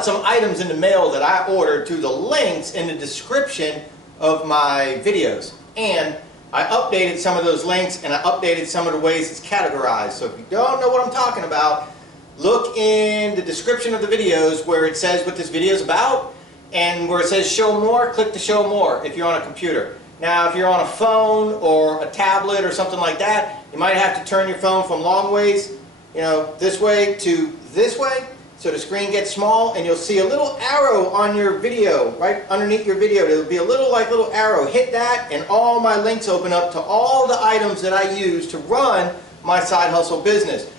got some items in the mail that I ordered through the links in the description of my videos. And I updated some of those links and I updated some of the ways it's categorized. So if you don't know what I'm talking about, look in the description of the videos where it says what this video is about, and where it says show more, click to show more if you're on a computer. Now if you're on a phone or a tablet or something like that, you might have to turn your phone from long ways, you know, this way to this way, so the screen gets small, and you'll see a little arrow on your video, right underneath your video. There'll be a little arrow. Hit that and all my links open up to all the items that I use to run my side hustle business.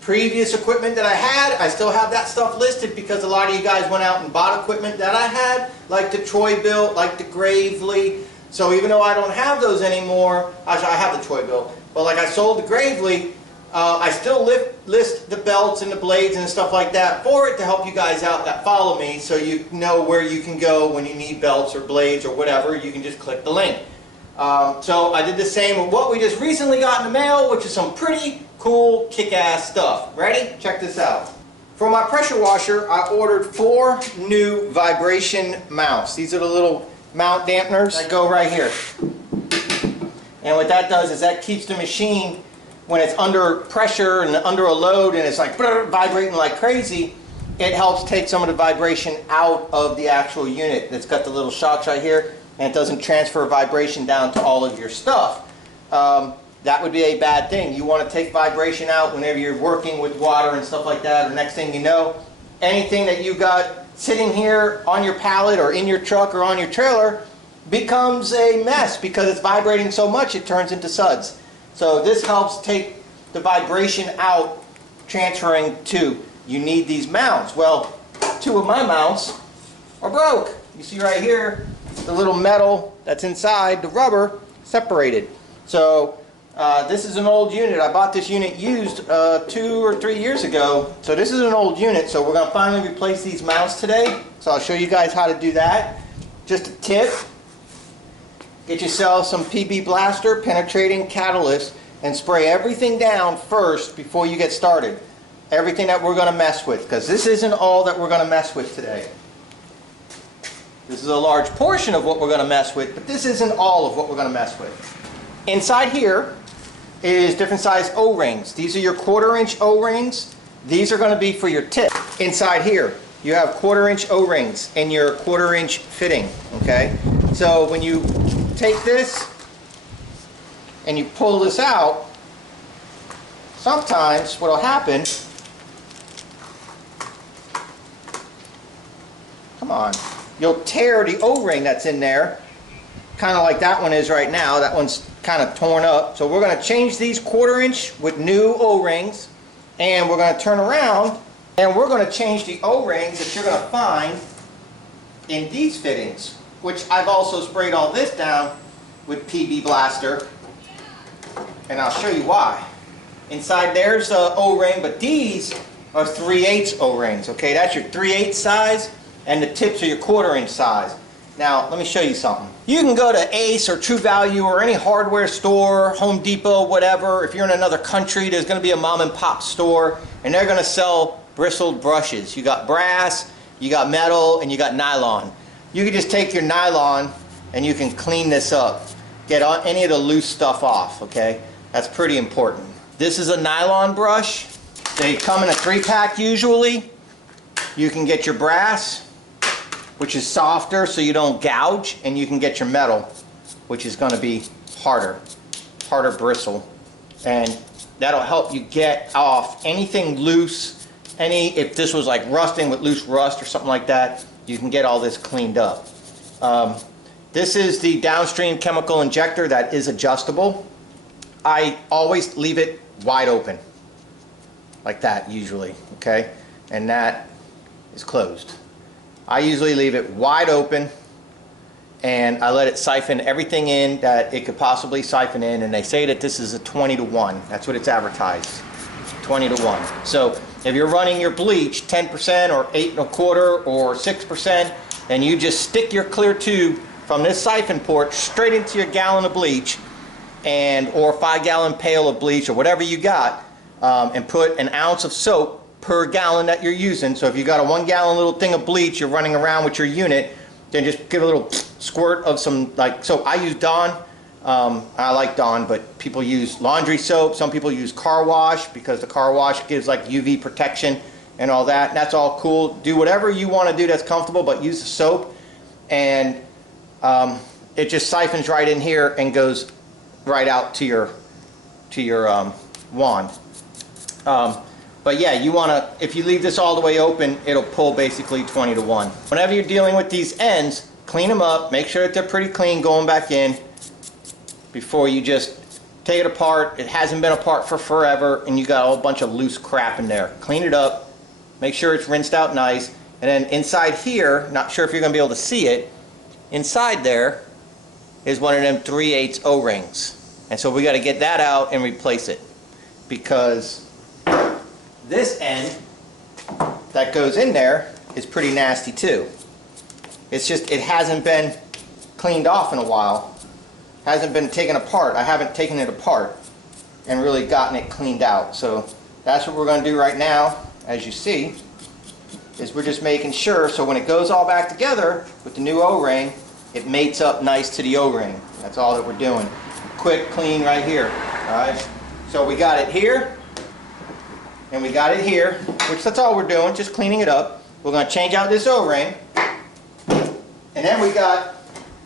Previous equipment that I had, I still have that stuff listed because a lot of you guys went out and bought equipment that I had, like the Troy BILT, like the Gravely. So even though I don't have those anymore, I have the Troy BILT, but like I sold the Gravely, I still list the belts and the blades and stuff like that for it to help you guys out that follow me, so you know where you can go when you need belts or blades or whatever. You can just click the link. So I did the same with what we just recently got in the mail, which is some pretty cool kick-ass stuff. Ready? Check this out. For my pressure washer, I ordered 4 new vibration mounts. These are the little mount dampeners that go right here. And what that does is that keeps the machine, when it's under pressure and under a load and it's like vibrating like crazy, it helps take some of the vibration out of the actual unit. It's got the little shocks right here, and it doesn't transfer vibration down to all of your stuff. That would be a bad thing. You want to take vibration out whenever you're working with water and stuff like that, or next thing you know, anything that you got sitting here on your pallet or in your truck or on your trailer becomes a mess because it's vibrating so much it turns into suds. So this helps take the vibration out, transferring to. You need these mounts. Well, 2 of my mounts are broke. You see right here, the little metal that's inside the rubber separated. So this is an old unit. I bought this unit used 2 or 3 years ago. So this is an old unit. So we're going to finally replace these mounts today. So I'll show you guys how to do that. Just a tip. Get yourself some PB Blaster penetrating catalyst and spray everything down first before you get started. Everything that we're going to mess with, because this isn't all that we're going to mess with today. This is a large portion of what we're going to mess with, but this isn't all of what we're going to mess with. Inside here is different size O-rings. These are your 1/4-inch O-rings. These are going to be for your tip. Inside here you have 1/4-inch O-rings in your 1/4-inch fitting. Okay, so when you take this and you pull this out, sometimes what will happen, come on, you'll tear the O-ring that's in there, kind of like that one is right now. That one's kind of torn up. So we're going to change these 1/4-inch with new O-rings, and we're going to turn around and we're going to change the O-rings that you're going to find in these fittings, which I've also sprayed all this down with PB Blaster, and I'll show you why. Inside there's an O-ring, but these are 3/8 O-rings. Okay, that's your 3/8 size, and the tips are your 1/4-inch size. Now let me show you something. You can go to Ace or True Value or any hardware store, Home Depot, whatever. If you're in another country, there's going to be a mom and pop store, and they're going to sell bristled brushes. You got brass, you got metal, and you got nylon. You can just take your nylon and you can clean this up. Get any of the loose stuff off, okay? That's pretty important. This is a nylon brush. They come in a 3-pack usually. You can get your brass, which is softer so you don't gouge, and you can get your metal, which is going to be harder bristle, and that'll help you get off anything loose. If this was like rusting with loose rust or something like that, you can get all this cleaned up. This is the Downstream chemical injector that is adjustable. I always leave it wide open, like that usually, okay? And that is closed. I usually leave it wide open, and I let it siphon everything in that it could possibly siphon in, and they say that this is a 20-to-1. That's what it's advertised, 20-to-1. So if you're running your bleach 10% or 8 1/4 or 6%, and you just stick your clear tube from this siphon port straight into your gallon of bleach, or 5-gallon pail of bleach or whatever you got, and put an ounce of soap, per gallon that you're using. So if you got a 1 gallon little thing of bleach you're running around with your unit, then just give a little squirt of some, like, so I use Dawn. I like Dawn, but people use laundry soap. Some people use car wash because the car wash gives like UV protection and all that. And that's all cool. Do whatever you want to do that's comfortable, but use the soap, and it just siphons right in here and goes right out to your wand. But yeah, you want to, if you leave this all the way open, it'll pull basically 20 to 1. Whenever you're dealing with these ends, clean them up, make sure that they're pretty clean going back in before you just take it apart. It hasn't been apart for forever and you got a whole bunch of loose crap in there. Clean it up, make sure it's rinsed out nice, and then inside here, not sure if you're going to be able to see it, inside there is one of them 3/8 O-rings. And so we got to get that out and replace it, because this end that goes in there is pretty nasty too. It's just, it hasn't been cleaned off in a while. Hasn't been taken apart. I haven't taken it apart and really gotten it cleaned out. So that's what we're going to do right now, as you see, is we're just making sure, so when it goes all back together with the new O-ring, it mates up nice to the O-ring. That's all that we're doing. Quick clean right here. Alright, so we got it here and we got it here, which that's all we're doing, just cleaning it up. We're going to change out this O-ring, and then we got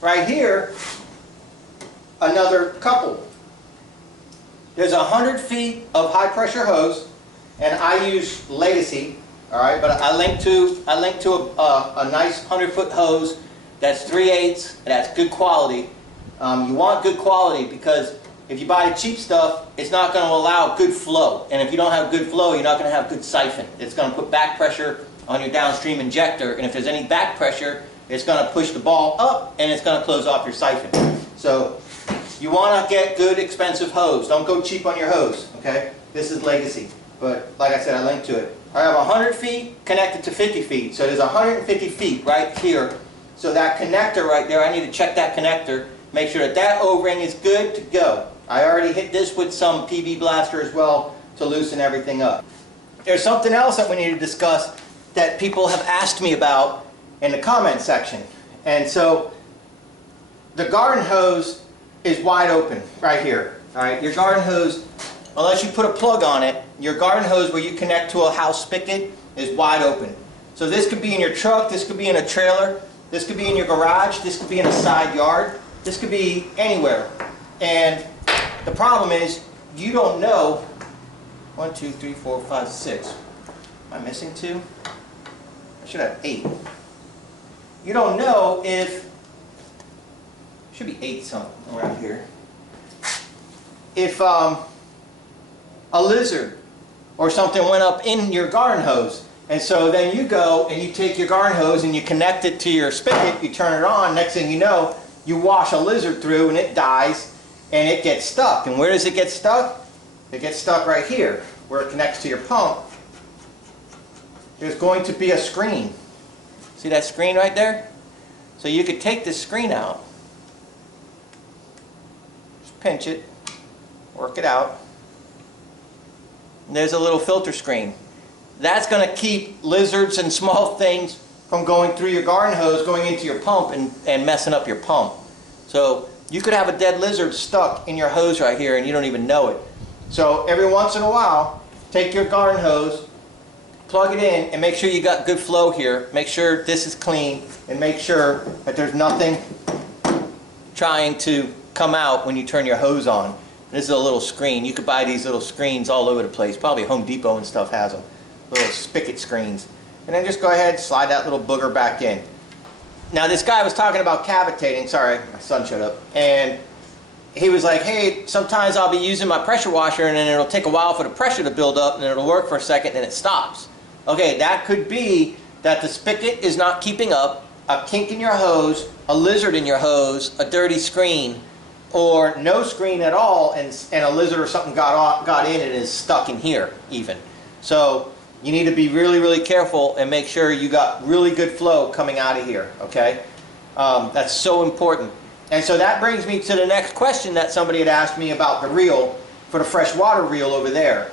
right here another couple. There's 100 feet of high pressure hose, and I use Legacy. All right, but I linked to a nice 100-foot hose that's 3/8, that's good quality. You want good quality because if you buy cheap stuff, it's not going to allow good flow. And if you don't have good flow, you're not going to have good siphon. It's going to put back pressure on your downstream injector, and if there's any back pressure, it's going to push the ball up and it's going to close off your siphon. So you want to get good, expensive hose. Don't go cheap on your hose, okay? This is Legacy, but like I said, I linked to it. I have 100 feet connected to 50 feet, so there's 150 feet right here. So that connector right there, I need to check that connector, make sure that that O-ring is good to go. I already hit this with some PV blaster as well to loosen everything up. There's something else that we need to discuss that people have asked me about in the comment section. And so the garden hose is wide open right here. All right, your garden hose, unless you put a plug on it, your garden hose where you connect to a house spigot is wide open. So this could be in your truck, this could be in a trailer, this could be in your garage, this could be in a side yard, this could be anywhere. And the problem is, you don't know, 1, 2, 3, 4, 5, 6. Am I missing 2? I should have 8. You don't know if, should be 8 something around here. If a lizard or something went up in your garden hose, and so then you go and you take your garden hose and you connect it to your spigot, you turn it on, next thing you know, you wash a lizard through and it dies and it gets stuck. And where does it get stuck? It gets stuck right here where it connects to your pump. There's going to be a screen. See that screen right there? So you could take this screen out, just pinch it, work it out, and there's a little filter screen. That's going to keep lizards and small things from going through your garden hose, going into your pump and messing up your pump. So you could have a dead lizard stuck in your hose right here and you don't even know it. So every once in a while, take your garden hose, plug it in, and make sure you got good flow here. Make sure this is clean, and make sure that there's nothing trying to come out when you turn your hose on. This is a little screen. You could buy these little screens all over the place. Probably Home Depot and stuff has them. Little spigot screens. And then just go ahead, slide that little booger back in. Now this guy was talking about cavitating. Sorry, my son shut up. And he was like, hey, sometimes I'll be using my pressure washer and then it'll take a while for the pressure to build up and then it'll work for a second and it stops. Okay, that could be that the spigot is not keeping up, a kink in your hose, a lizard in your hose, a dirty screen, or no screen at all and a lizard or something got in and is stuck in here even. So you need to be really, really careful and make sure you got really good flow coming out of here, okay? That's so important. And so that brings me to the next question that somebody had asked me about the reel, for the freshwater reel over there.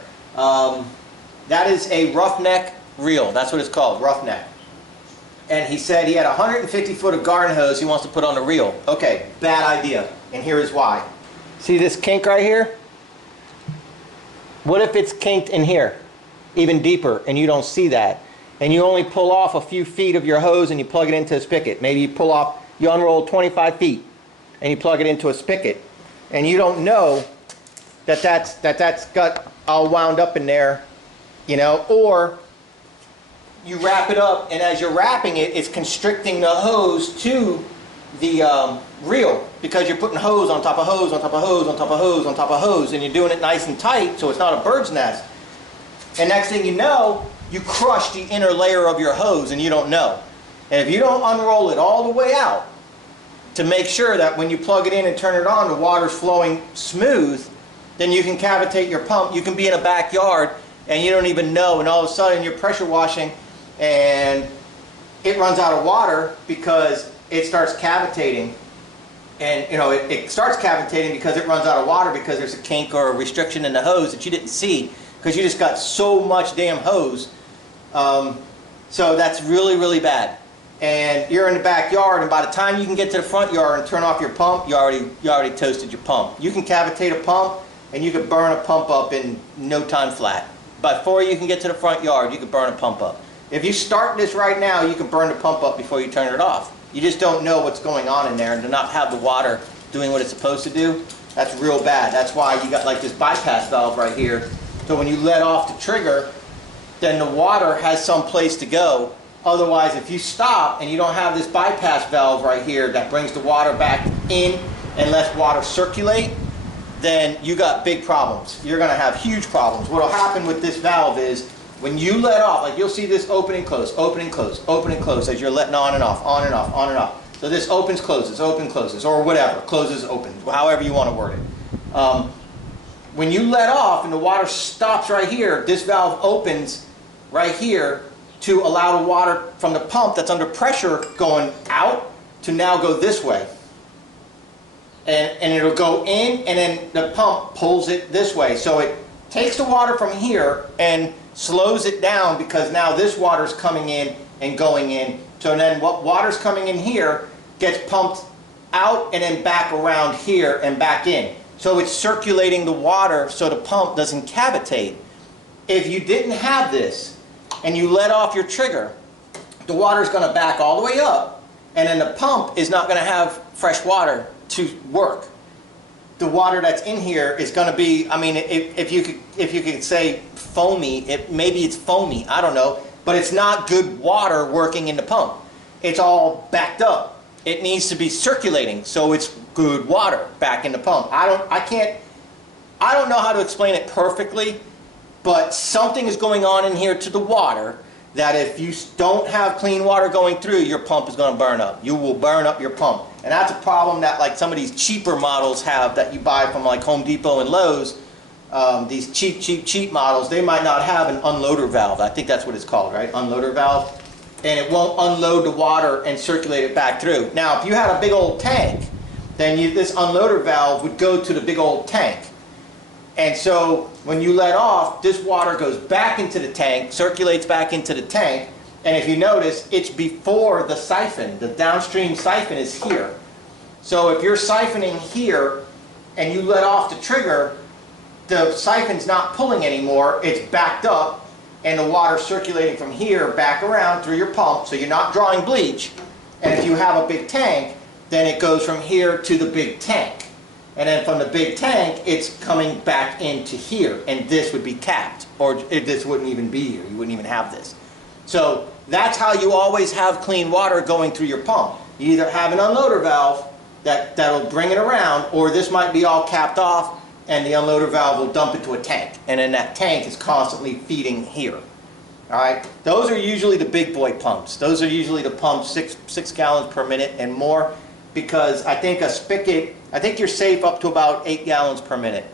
That is a roughneck reel. That's what it's called, roughneck. And he said he had 150 foot of garden hose he wants to put on the reel. Okay, bad idea. And here is why. See this kink right here? What if it's kinked in here, even deeper, and you don't see that? And you only pull off a few feet of your hose and you plug it into a spigot. Maybe you pull off, you unroll 25 feet and you plug it into a spigot. And you don't know that that's got all wound up in there, you know, or you wrap it up, and as you're wrapping it, it's constricting the hose to the reel, because you're putting hose on top of hose on top of hose on top of hose on top of hose, and you're doing it nice and tight so it's not a bird's nest. And next thing you know, you crush the inner layer of your hose and you don't know. And if you don't unroll it all the way out to make sure that when you plug it in and turn it on, the water's flowing smooth, then you can cavitate your pump. You can be in a backyard and you don't even know, and all of a sudden you're pressure washing and it runs out of water because it starts cavitating. And you know, it starts cavitating because it runs out of water because there's a kink or a restriction in the hose that you didn't see because you just got so much damn hose. So that's really, really bad. And you're in the backyard, and by the time you can get to the front yard and turn off your pump, you already toasted your pump. You can cavitate a pump and you can burn a pump up in no time flat. Before you can get to the front yard, you can burn a pump up. If you start this right now, you can burn the pump up before you turn it off. You just don't know what's going on in there, and to not have the water doing what it's supposed to do, that's real bad. That's why you got like this bypass valve right here. So when you let off the trigger, then the water has some place to go. Otherwise, if you stop and you don't have this bypass valve right here that brings the water back in and lets water circulate, then you got big problems. You're going to have huge problems. What will happen with this valve is when you let off, like you'll see this open and close, open and close, open and close as you're letting on and off, on and off, on and off. So this opens, closes, open, closes, or whatever, closes, opens, however you want to word it. When you let off and the water stops right here, this valve opens right here to allow the water from the pump that's under pressure going out to now go this way. And it'll go in, and then the pump pulls it this way. So it takes the water from here and slows it down because now this water's coming in and going in. So then what water's coming in here gets pumped out and then back around here and back in. So it's circulating the water so the pump doesn't cavitate. If you didn't have this and you let off your trigger, the water's going to back all the way up, and then the pump is not going to have fresh water to work. The water that's in here is going to be, I mean, if you could say foamy, maybe it's foamy, I don't know, but it's not good water working in the pump. It's all backed up. It needs to be circulating, so it's good water back in the pump. I don't know how to explain it perfectly, but something is going on in here to the water that if you don't have clean water going through, your pump is going to burn up. You will burn up your pump. And that's a problem that like some of these cheaper models have that you buy from like Home Depot and Lowe's. These cheap models, they might not have an unloader valve. I think that's what it's called, right? Unloader valve. And it won't unload the water and circulate it back through. Now, if you had a big old tank, then this unloader valve would go to the big old tank. And so when you let off, this water goes back into the tank, circulates back into the tank, and if you notice, it's before the siphon. The downstream siphon is here. So if you're siphoning here and you let off the trigger, the siphon's not pulling anymore, it's backed up, and the water's circulating from here back around through your pump, so you're not drawing bleach. And if you have a big tank, then it goes from here to the big tank. And then from the big tank, it's coming back into here, and this would be capped, or this wouldn't even be here. You wouldn't even have this. So that's how you always have clean water going through your pump. You either have an unloader valve that'll bring it around, or this might be all capped off, and the unloader valve will dump it to a tank, and then that tank is constantly feeding here. All right, those are usually the big boy pumps. Those are usually the pumps 6 gallons per minute and more, because I think a spigot, I think you're safe up to about 8 gallons per minute.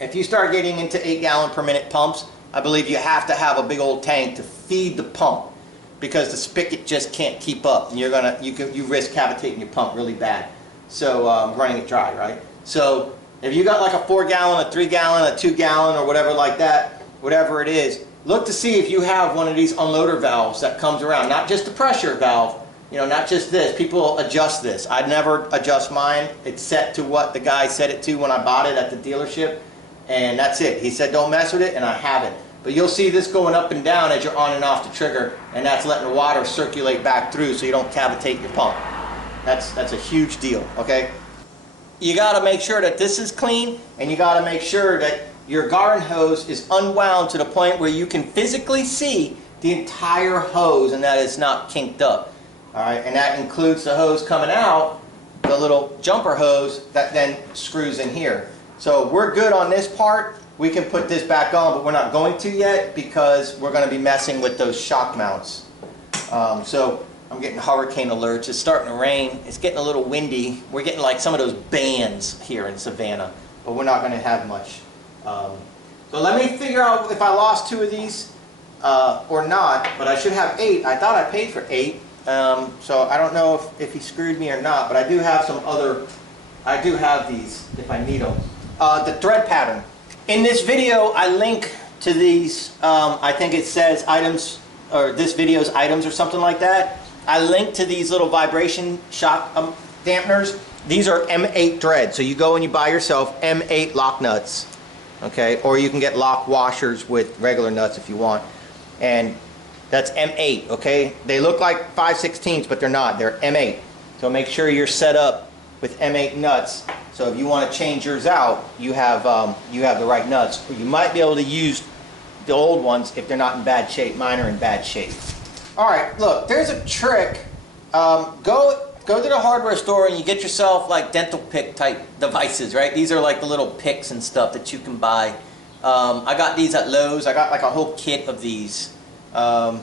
If you start getting into 8 gallon per minute pumps, I believe you have to have a big old tank to feed the pump, because the spigot just can't keep up, and you risk cavitating your pump really bad. So running it dry, right? So if you got like a 4 gallon, a 3 gallon, a 2 gallon, or whatever like that, whatever it is, look to see if you have one of these unloader valves that comes around, not just the pressure valve, you know, not just this. People adjust this. I never adjust mine. It's set to what the guy set it to when I bought it at the dealership, and that's it. He said don't mess with it, and I haven't. But you'll see this going up and down as you're on and off the trigger, and that's letting the water circulate back through so you don't cavitate your pump. That's a huge deal, okay? You gotta make sure that this is clean, and you gotta make sure that your garden hose is unwound to the point where you can physically see the entire hose and that it's not kinked up. All right, and that includes the hose coming out, the little jumper hose that then screws in here. So we're good on this part. We can put this back on, but we're not going to yet because we're going to be messing with those shock mounts. So I'm getting hurricane alerts. It's starting to rain. It's getting a little windy. We're getting like some of those bands here in Savannah, but we're not going to have much. So let me figure out if I lost 2 of these or not, but I should have 8. I thought I paid for 8. So I don't know if he screwed me or not, but I do have some other, I do have these if I need them. The thread pattern. In this video, I link to these, I think it says items, or this video's items or something like that. I link to these little vibration shock dampeners. These are M8 threads, so you go and you buy yourself M8 lock nuts, okay? Or you can get lock washers with regular nuts if you want. And that's M8, okay? They look like 5/16, but they're not. They're M8. So make sure you're set up with M8 nuts. So if you want to change yours out, you have the right nuts. Or you might be able to use the old ones if they're not in bad shape. Mine are in bad shape. All right, look, there's a trick. Go to the hardware store and you get yourself like dental pick type devices, right? These are like the little picks and stuff that you can buy. I got these at Lowe's. I got like a whole kit of these. Always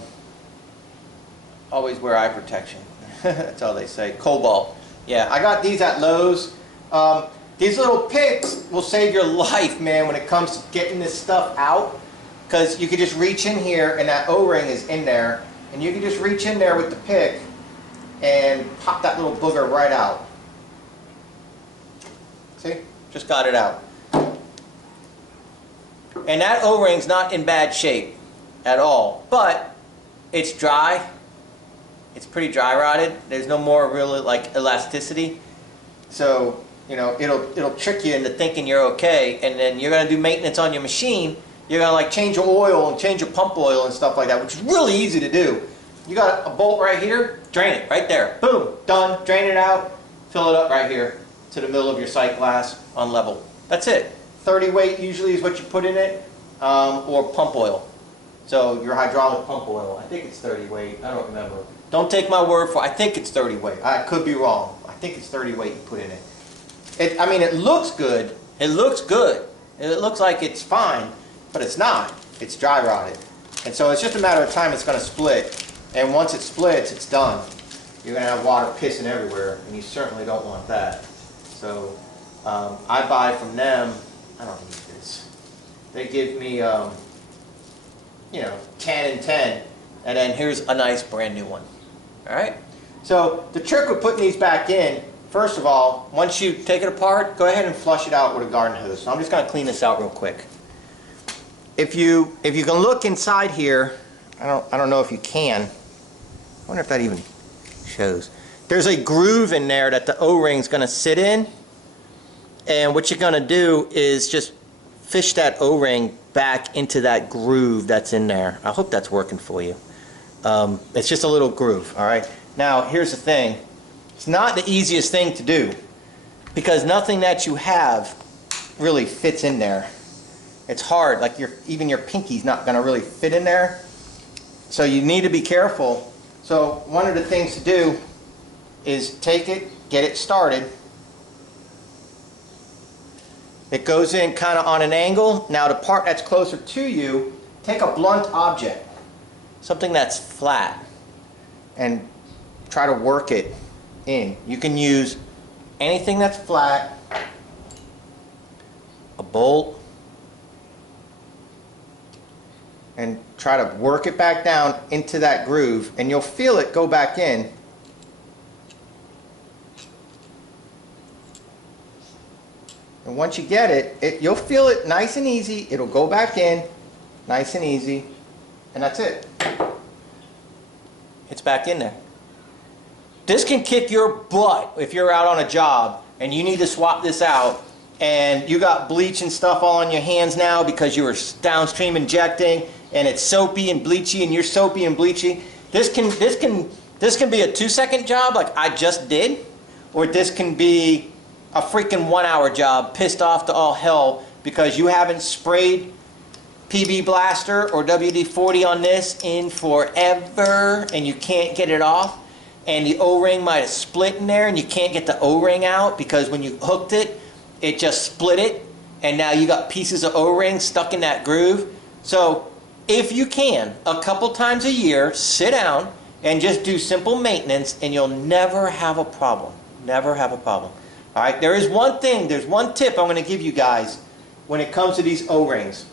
wear eye protection. That's all they say. Cobalt. Yeah, I got these at Lowe's. These little picks will save your life, man, when it comes to getting this stuff out. Because you can just reach in here and that O-ring is in there. And you can just reach in there with the pick and pop that little booger right out. See? Just got it out. And that O-ring's not in bad shape at all. But it's dry. It's pretty dry rotted. There's no more real like elasticity. So, you know, it'll trick you into thinking you're okay, and then you're gonna do maintenance on your machine. You're gonna like change your oil and change your pump oil and stuff like that, which is really easy to do. You got a bolt right here, drain it right there. Boom, done. Drain it out, fill it up right here to the middle of your sight glass on level. That's it. 30 weight usually is what you put in it, or pump oil. So your hydraulic pump oil, I think it's 30 weight. I don't remember. Don't take my word for it. I think it's 30 weight. I could be wrong. I think it's 30 weight you put in it. I mean, it looks good. It looks good. It looks like it's fine, but it's not. It's dry rotted. And so it's just a matter of time it's going to split. And once it splits, it's done. You're going to have water pissing everywhere, and you certainly don't want that. So I buy from them. I don't need this. They give me, you know, 10 and 10. And then here's a nice brand new one. All right? So the trick with putting these back in, first of all, once you take it apart, go ahead and flush it out with a garden hose. So I'm just going to clean this out real quick. If you can look inside here, I don't know if you can. I wonder if that even shows. There's a groove in there that the O-ring's going to sit in. And what you're going to do is just fish that O-ring back into that groove that's in there. I hope that's working for you. It's just a little groove, all right? Now, here's the thing. It's not the easiest thing to do because nothing that you have really fits in there. It's hard, like even your pinky's not going to really fit in there. So you need to be careful. So one of the things to do is take it, get it started. It goes in kind of on an angle. Now the part that's closer to you, take a blunt object, something that's flat, and try to work it in. You can use anything that's flat, a bolt, and try to work it back down into that groove, and you'll feel it go back in. And once you get it, you'll feel it nice and easy. It'll go back in, nice and easy. and that's it. It's back in there. This can kick your butt if you're out on a job and you need to swap this out and you got bleach and stuff all on your hands now because you were downstream injecting and it's soapy and bleachy and you're soapy and bleachy. This can be a 2-second job like I just did, or this can be a freaking 1-hour job, pissed off to all hell because you haven't sprayed PB Blaster or WD-40 on this in forever and you can't get it off, and the O-ring might have split in there and you can't get the O-ring out because when you hooked it, it just split it, and now you got pieces of O-ring stuck in that groove. So if you can, a couple times a year, sit down and just do simple maintenance and you'll never have a problem. Never have a problem. All right, there is one thing, there's one tip I'm going to give you guys when it comes to these O-rings.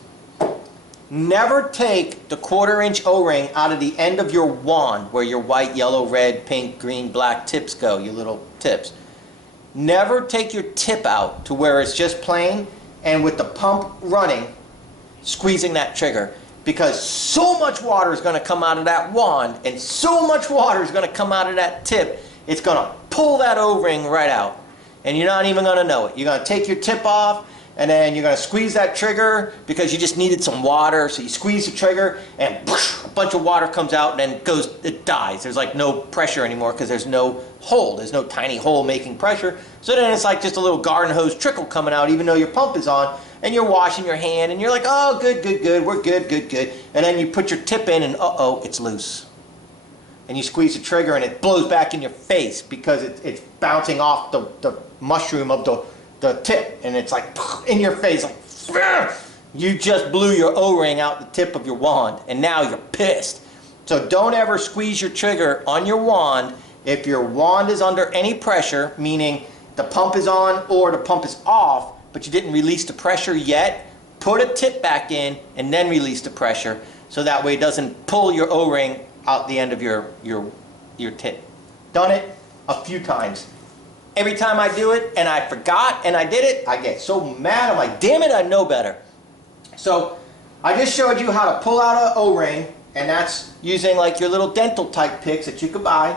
Never take the 1/4-inch O-ring out of the end of your wand where your white, yellow, red, pink, green, black tips go, your little tips. Never take your tip out to where it's just plain and with the pump running, squeezing that trigger, because so much water is going to come out of that wand and so much water is going to come out of that tip, it's going to pull that O-ring right out. And you're not even going to know it. You're going to take your tip off and then you're going to squeeze that trigger because you just needed some water. So you squeeze the trigger and whoosh, a bunch of water comes out and then it dies. There's like no pressure anymore because there's no hole. There's no tiny hole making pressure. So then it's like just a little garden hose trickle coming out even though your pump is on, and you're washing your hand and you're like, oh, good, good, good, we're good, good, good. And then you put your tip in and uh-oh, it's loose. And you squeeze the trigger and it blows back in your face because it's bouncing off the mushroom of the tip, and it's like in your face, like you just blew your O-ring out the tip of your wand and now you're pissed. So don't ever squeeze your trigger on your wand if your wand is under any pressure, meaning the pump is on or the pump is off but you didn't release the pressure yet. Put a tip back in and then release the pressure so that way it doesn't pull your O-ring out the end of your tip. Done it a few times. Every time I do it and I forgot and I did it, I get so mad. I'm like, damn it, I know better. So I just showed you how to pull out an O-ring, and that's using like your little dental type picks that you could buy.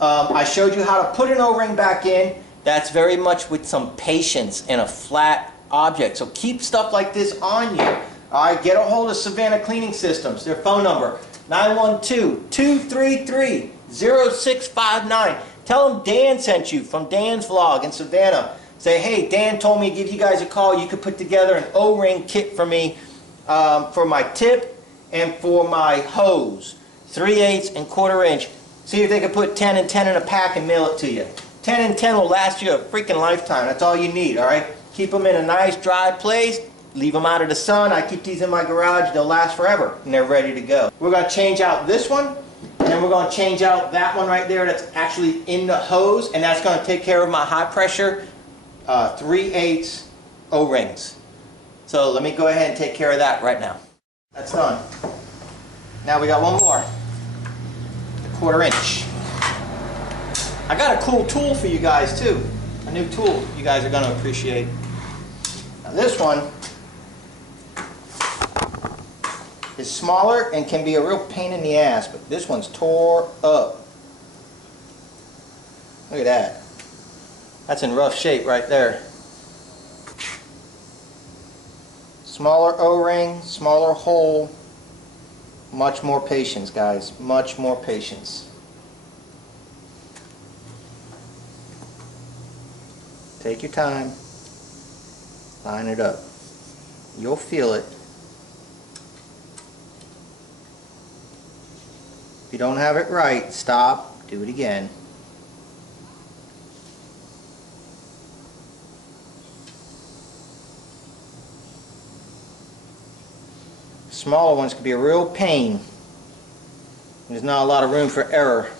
I showed you how to put an O-ring back in. That's very much with some patience and a flat object. So keep stuff like this on you. All right, get a hold of Savannah Cleaning Systems. Their phone number, 912-233-0659. Tell them Dan sent you from Dan's Vlog in Savannah. Say, hey, Dan told me to give you guys a call. You could put together an O-ring kit for me for my tip and for my hose. 3/8 and 1/4-inch. See if they could put 10 and 10 in a pack and mail it to you. 10 and 10 will last you a freaking lifetime. That's all you need, all right? Keep them in a nice dry place. Leave them out of the sun. I keep these in my garage. They'll last forever, and they're ready to go. We're going to change out this one. And then we're going to change out that one right there that's actually in the hose, and that's going to take care of my high pressure 3/8 O-rings. So let me go ahead and take care of that right now. That's done. Now we got one more. The 1/4-inch. I got a cool tool for you guys too. A new tool you guys are going to appreciate. Now this one is smaller and can be a real pain in the ass, but this one's tore up. Look at that. That's in rough shape right there. Smaller O-ring, smaller hole. Much more patience, guys. Much more patience. Take your time. Line it up. You'll feel it. If you don't have it right, stop, do it again. Smaller ones can be a real pain. There's not a lot of room for error.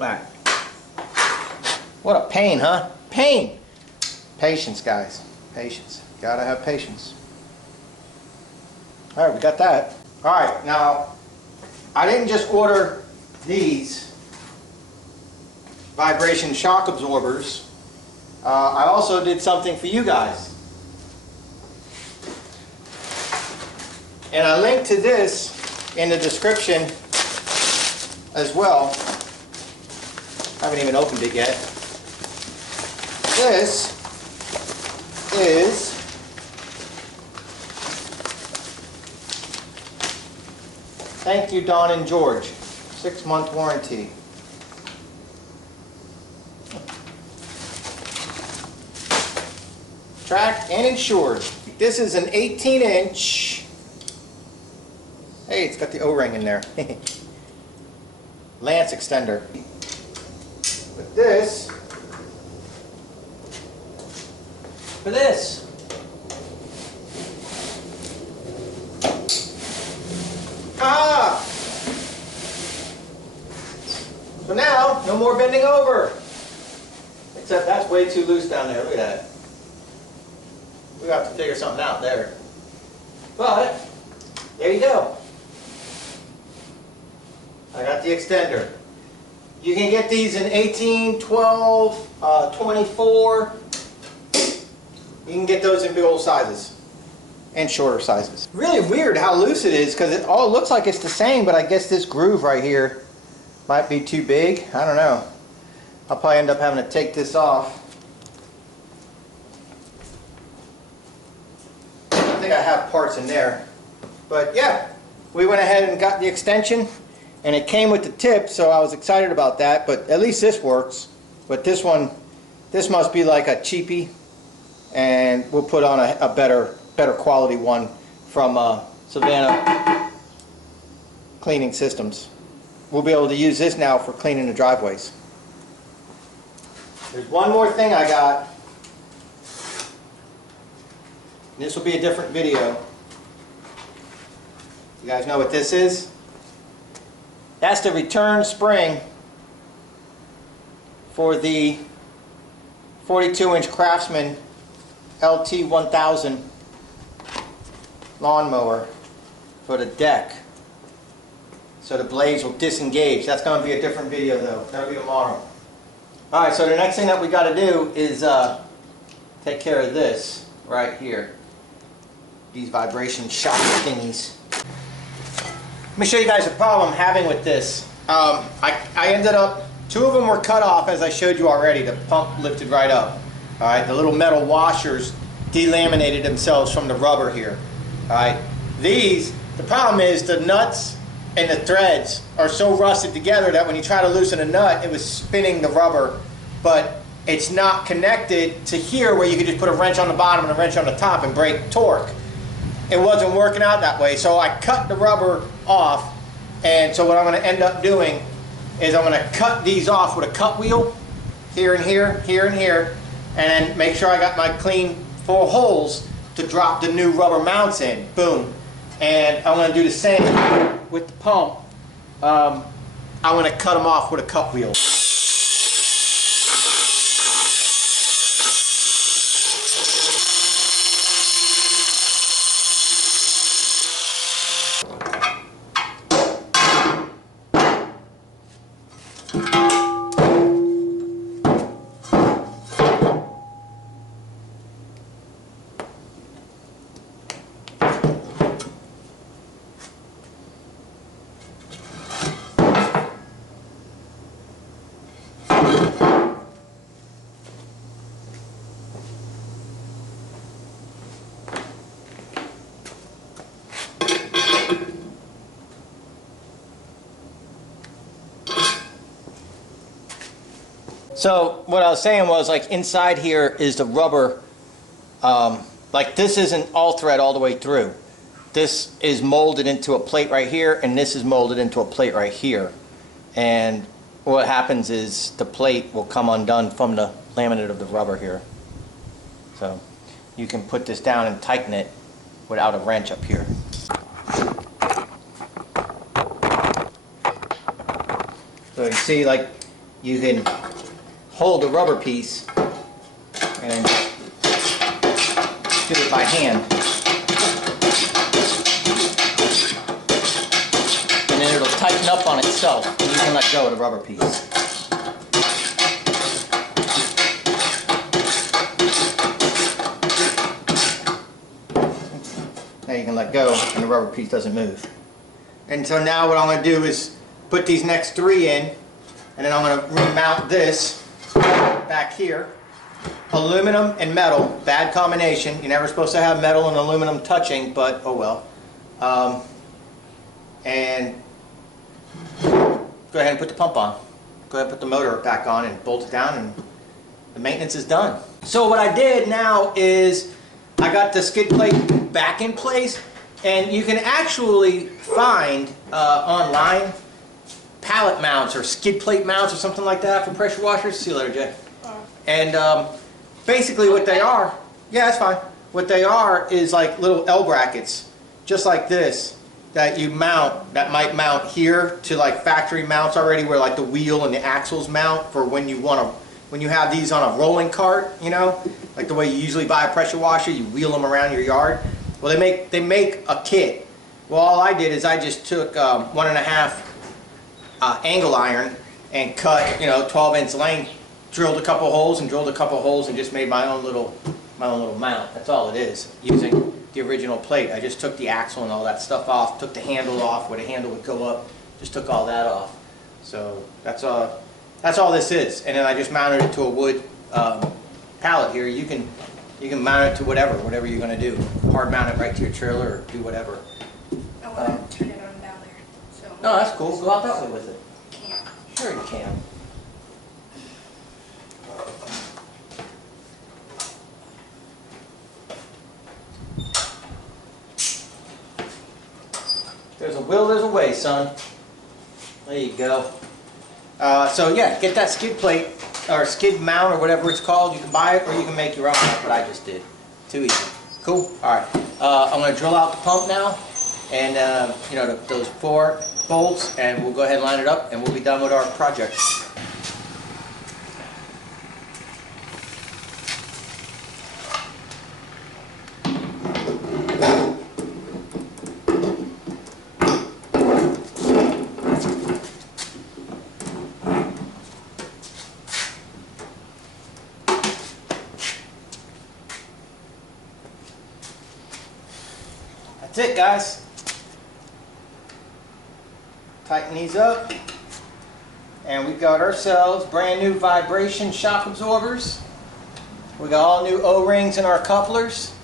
Alright. What a pain, huh? Pain! Patience, guys. Patience. Gotta have patience. Alright, we got that. Alright, now, I didn't just order these vibration shock absorbers. I also did something for you guys. And I linked to this in the description as well. I haven't even opened it yet. This is thank you, Don and George. 6-month warranty. Tracked and insured. This is an 18-inch. Hey, it's got the O-ring in there. Lance extender. But this, for this. Ah! So now, no more bending over. Except that's way too loose down there. Look at that. We have to figure something out there. But, there you go. I got the extender. You can get these in 18, 12, 24. You can get those in big old sizes and shorter sizes. Really weird how loose it is because it all looks like it's the same, but I guess this groove right here might be too big. I don't know. I'll probably end up having to take this off. I think I have parts in there. But yeah, we went ahead and got the extension. And it came with the tip, so I was excited about that, but at least this works. But this one, this must be like a cheapie, and we'll put on a better quality one from Savannah Cleaning Systems. We'll be able to use this now for cleaning the driveways. There's one more thing I got. This will be a different video. You guys know what this is? That's the return spring for the 42-inch CRAFTSMAN LT 1000 lawnmower for the deck. So the blades will disengage. That's going to be a different video though. That'll be tomorrow. Alright, so the next thing that we got to do is take care of this right here. These vibration shock thingies. Let me show you guys the problem I'm having with this. I ended up, 2 of them were cut off as I showed you already. The pump lifted right up. Alright, the little metal washers delaminated themselves from the rubber here. Alright, these, the problem is the nuts and the threads are so rusted together that when you try to loosen a nut, it was spinning the rubber, but it's not connected to here where you could just put a wrench on the bottom and a wrench on the top and break torque. It wasn't working out that way, so I cut the rubber off, and so what I'm going to end up doing is I'm going to cut these off with a cut wheel, here and here, here and here, and then make sure I got my clean 4 holes to drop the new rubber mounts in. Boom. And I'm going to do the same with the pump. I'm going to cut them off with a cut wheel. So what I was saying was, like, inside here is the rubber, like this isn't all thread all the way through. This is molded into a plate right here, and this is molded into a plate right here. And what happens is the plate will come undone from the laminate of the rubber here. So you can put this down and tighten it without a wrench up here. So you see, like, you can hold the rubber piece and then do it by hand. And then it'll tighten up on itself and you can let go of the rubber piece. Now you can let go and the rubber piece doesn't move. And so now what I'm going to do is put these next 3 in, and then I'm going to remount this back here. Aluminum and metal, bad combination. You're never supposed to have metal and aluminum touching, but oh well. And go ahead and put the pump on. Go ahead and put the motor back on and bolt it down, and the maintenance is done. So what I did now is I got the skid plate back in place, and you can actually find online pallet mounts or skid plate mounts or something like that for pressure washers. See you later, Jay. And basically what they are, yeah, that's fine. What they are is like little L brackets, just like this, that you mount, that might mount here to like factory mounts already, where like the wheel and the axles mount for when you want to, when you have these on a rolling cart, you know, like the way you usually buy a pressure washer, you wheel them around your yard. Well, they make a kit. Well, all I did is I just took 1.5 angle iron and cut, 12-inch length, drilled a couple holes and just made my own little mount. That's all it is, using the original plate. I just took the axle and all that stuff off, took the handle off where the handle would go up, just took all that off. So that's all this is. And then I just mounted it to a wood pallet here. You can mount it to whatever you're going to do. Hard mount it right to your trailer or do whatever. I want to turn it on down there. So no, that's cool. Go out that way with it. Can't. Sure you can. There's a will, there's a way, son. There you go. So yeah, get that skid plate or skid mount or whatever it's called. You can buy it or you can make your own. That's what I just did. Too easy. Cool. All right. I'm going to drill out the pump now, and those 4 bolts, and we'll go ahead and line it up, and we'll be done with our project. That's it, guys. Tighten these up, and we've got ourselves brand new vibration shock absorbers. We got all new O-rings in our couplers.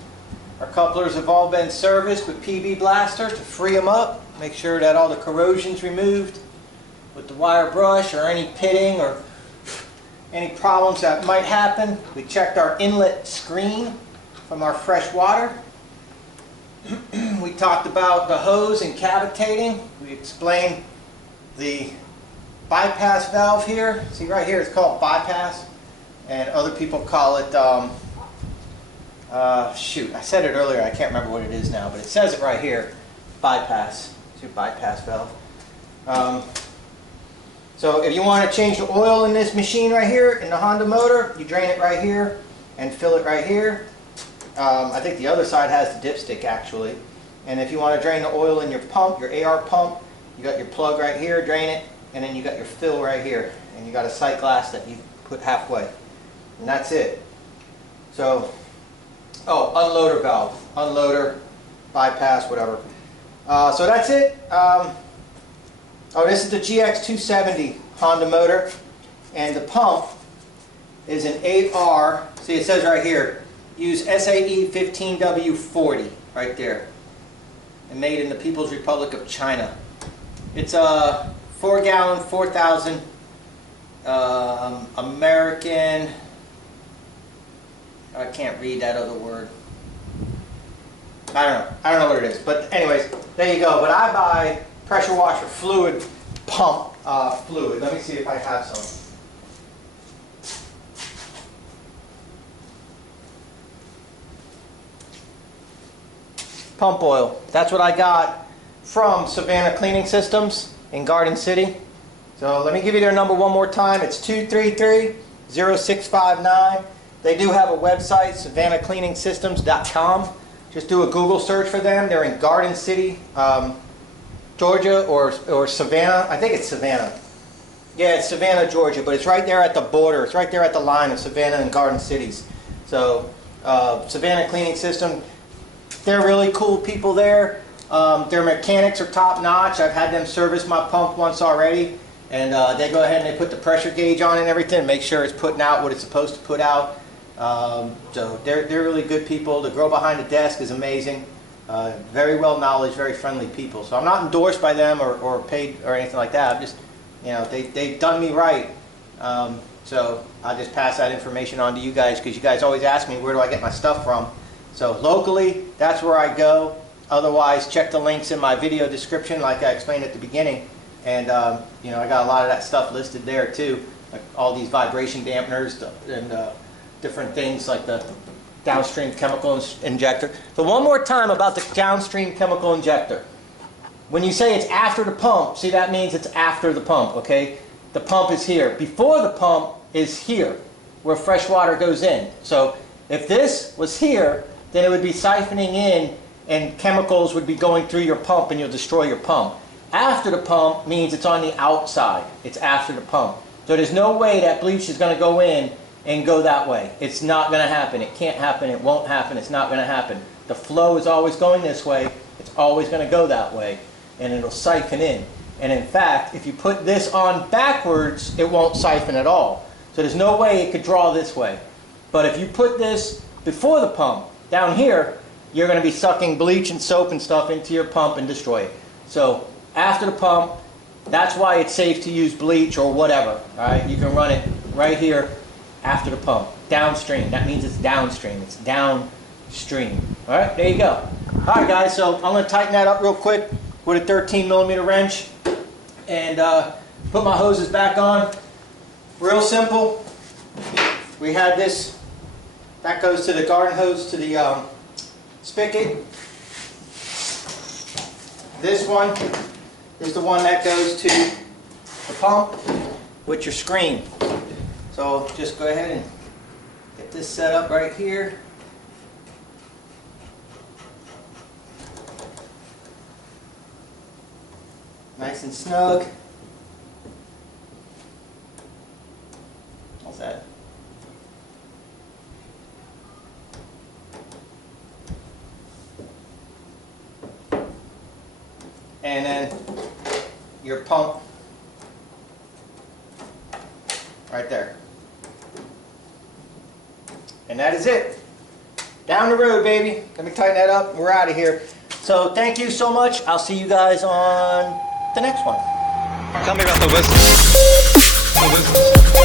Our couplers have all been serviced with PB Blaster to free them up, make sure that all the corrosion's removed with the wire brush or any pitting or any problems that might happen. We checked our inlet screen from our fresh water. We talked about the hose and cavitating. We explained the bypass valve here. See right here, it's called bypass, and other people call it, shoot, I said it earlier, I can't remember what it is now, but it says it right here, bypass. It's your bypass valve. So if you want to change the oil in this machine right here, in the Honda motor, you drain it right here and fill it right here. I think the other side has the dipstick actually. And if you want to drain the oil in your pump, your AR pump, you got your plug right here, drain it, and then you got your fill right here. And you got a sight glass that you put halfway. And that's it. So, oh, unloader valve, unloader, bypass, whatever. So that's it. Oh, this is the GX270 Honda motor. And the pump is an 8R, see it says right here, use SAE 15W40 right there, and made in the People's Republic of China. It's a 4-gallon, 4,000 American, I can't read that other word. I don't know what it is, but anyways, there you go. But I buy pressure washer fluid, pump fluid. Let me see if I have some. Pump oil. That's what I got from Savannah Cleaning Systems in Garden City. So let me give you their number one more time. It's 233-0659. They do have a website, SavannahCleaningSystems.com. Just do a Google search for them. They're in Garden City, Georgia, or Savannah. I think it's Savannah. Yeah, it's Savannah, Georgia, but it's right there at the border. It's right there at the line of Savannah and Garden Cities. So Savannah Cleaning System, they're really cool people there. Their mechanics are top notch. I've had them service my pump once already, and they go ahead and they put the pressure gauge on and everything, make sure it's putting out what it's supposed to put out. So they're really good people. The girl behind the desk is amazing. Very well knowledge, very friendly people. So I'm not endorsed by them or paid or anything like that. I'm just, you know, they've done me right. So I'll just pass that information on to you guys, because you guys always ask me, where do I get my stuff from? So locally, that's where I go. Otherwise, check the links in my video description like I explained at the beginning. And you know, I got a lot of that stuff listed there too. Like all these vibration dampeners and different things like the Downstream chemical injector. So one more time about the Downstream chemical injector. When you say it's after the pump, see, that means it's after the pump, okay? The pump is here. Before the pump is here, where fresh water goes in. So if this was here, then it would be siphoning in and chemicals would be going through your pump and you'll destroy your pump. After the pump means it's on the outside. It's after the pump. So there's no way that bleach is going to go in and go that way. It's not going to happen. It can't happen. It won't happen. It's not going to happen. The flow is always going this way. It's always going to go that way. And it'll siphon in. And in fact, if you put this on backwards, it won't siphon at all. So there's no way it could draw this way. But if you put this before the pump, down here, you're going to be sucking bleach and soap and stuff into your pump and destroy it. So after the pump, that's why it's safe to use bleach or whatever. All right, you can run it right here after the pump. Downstream, that means it's downstream. It's downstream. All right, there you go. All right, guys, so I'm going to tighten that up real quick with a 13mm wrench and put my hoses back on. Real simple. We had this, that goes to the garden hose, to the spigot. This one is the one that goes to the pump with your screen. So just go ahead and get this set up right here. Nice and snug. How's that? And then your pump right there. And that is it. Down the road, baby. Let me tighten that up. We're out of here. So thank you so much. I'll see you guys on the next one. Tell me about the whistles. The whistles.